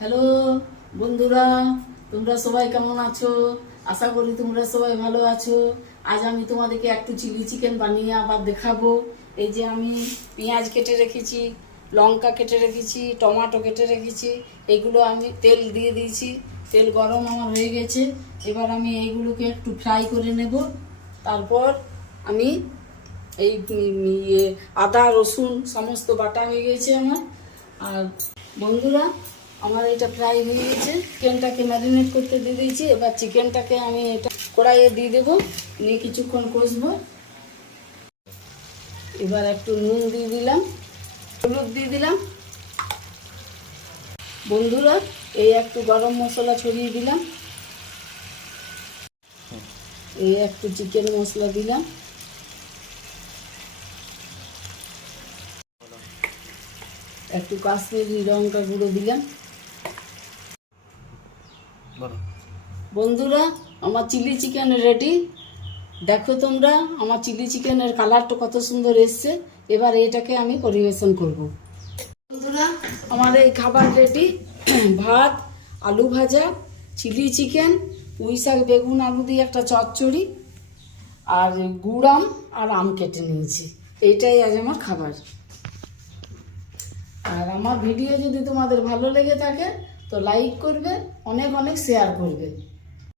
Hello বন্ধুরা, তোমরা সবাই কেমন আছো? আশা করি তোমরা সবাই ভালো আছো। আজ আমি তোমাদেরকে একটু চিলি চিকেন বানিয়ে আবার দেখাবো। এই যে আমি পেঁয়াজ কেটে রেখেছি, লঙ্কা কেটে রেখেছি, টমেটো কেটে রেখেছি। এগুলো আমি তেল দিয়ে দিয়েছি, তেল গরম আমার হয়ে গেছে। এবার আমি এইগুলোকে একটু ফ্রাই করে নেব। তারপর আমি এই আদা রসুন সমস্ত বাটা হয়ে গেছে আমার। আর বন্ধুরা, আমার এটা ফ্রাই হয়ে গেছে। চিকেনটাকে ম্যারিনেট করতে দিয়ে দিয়েছি। এবার চিকেনটাকে আমি এটা কড়াইয়ে দিয়ে দেবো, নিয়ে কিছুক্ষণ কষবো। এবার একটু নুন দিয়ে দিলাম, হলুদ দিয়ে দিলাম। বন্ধুরা, এই একটু গরম মশলা ছড়িয়ে দিলাম, এই একটু চিকেন মশলা দিলাম, একটু কাশ্মীরি লঙ্কা গুঁড়ো দিলাম। বন্ধুরা, আমার চিলি চিকেন রেডি। দেখো তোমরা, আমার চিলি চিকেনের কালারটা কত সুন্দর এসছে। এবার এটাকে আমি পরিবেশন করব। বন্ধুরা, আমার এই খাবার রেডি। ভাত, আলু ভাজা, চিলি চিকেন, পুঁই শাক, বেগুন, আলু দিয়ে একটা চচ্চড়ি, আর গুড় আম আর আম কেটে নিয়েছি। এইটাই আজ আমার খাবার। আর আমার ভিডিও যদি তোমাদের ভালো লেগে থাকে তো লাইক করবে, অনেক অনেক শেয়ার করবে।